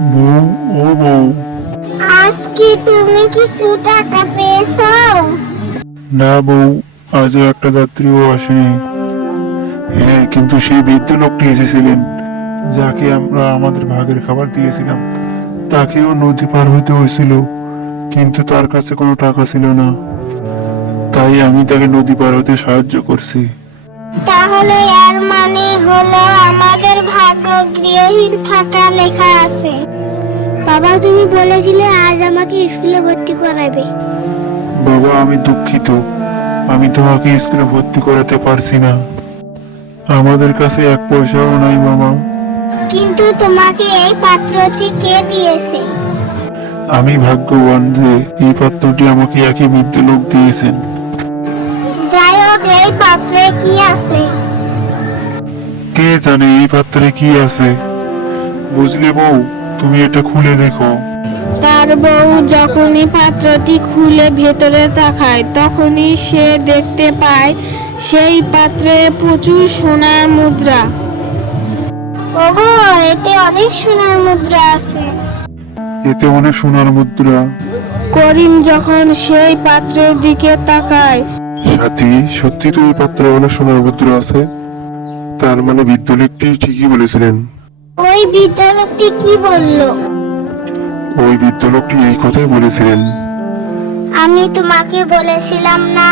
বউ, ও বউ। আজকে তুমি কিছু টাকা পেয়েছো? না বউ, আজও একটা যাত্রীও আসেনি। হ্যাঁ, কিন্তু সেই বৃদ্ধ লোকটি এসেছিলেন, যাকে আমরা আমাদের ভাগের খাবার দিয়েছিলাম। তাকেও নদী পার হইতে হয়েছিল, কিন্তু তার কাছে কোনো টাকা ছিল না। তাই আমি তাকে নদী পার হতে সাহায্য করছি। তাহলে এর মানে হলো আমাদের ভাগ্য গৃহহীন থাকা লেখা আছে। বাবা, তুমি বলেছিলে আজ আমাকে স্কুলে ভর্তি করাবে। বাবা, আমি দুঃখিত, আমি তোমাকে স্কুলে ভর্তি করাতে পারছি না। আমাদের কাছে এক পয়সাও নাই মামা। কিন্তু তোমাকে এই পাত্রটি কে দিয়েছে? আমি ভাগ্যবান যে এই পাত্রটি আমাকে একই বৃদ্ধ লোক দিয়েছেন। যাই হোক, এই পাত্রে কি আছে? কে জানে এই পাত্রে কি আছে। বুঝলে বউ, তুমি এটা খুলে দেখো। তার বউ যখনই পাত্রটি খুলে ভেতরে তাকায় তখনই সে দেখতে পায় সেই পাত্রে প্রচুর সোনার মুদ্রা। ওগো, এতে অনেক সোনার মুদ্রা আছে। এতে অনেক সোনার মুদ্রা। করিম যখন সেই পাত্রের দিকে তাকায় সাথী, সত্যি তো এই পাত্রে অনেক সোনার মুদ্রা আছে। তার মানে বৃদ্ধ লোকটি ঠিকই বলেছিলেন। ওই বৃদ্ধ লোকটি কি বলল? ওই বৃদ্ধ লোকটি এই কথাই বলেছিলেন। আমি তোমাকে বলেছিলাম না,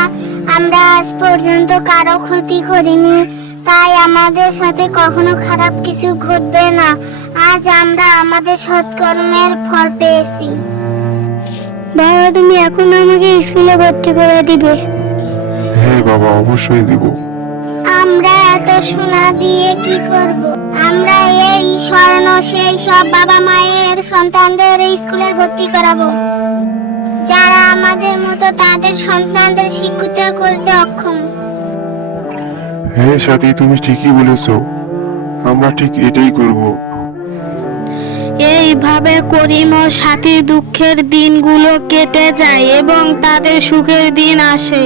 আমরা আজ পর্যন্ত কারো ক্ষতি করিনি, তাই আমাদের সাথে কখনো খারাপ কিছু ঘটবে না। আজ আমরা আমাদের সৎকর্মের ফল পেয়েছি। বাবা, তুমি এখন আমাকে স্কুলে ভর্তি করে দিবে? হ্যাঁ বাবা, অবশ্যই দেব। আমরা এত সোনা দিয়ে কি করব? আমরা এই স্বর্ণ সেই সব বাবা মায়ের সন্তানদের স্কুলে ভর্তি করাবো, যারা আমাদের মতো তাদের সন্তানদের শিক্ষিত করতে অক্ষম। হ্যাঁ সাথী, তুমি ঠিকই বলেছো, আমরা ঠিক এটাই করব। এইভাবে করিম ও সাথীর দুঃখের দিনগুলো কেটে যায় এবং তাদের সুখের দিন আসে।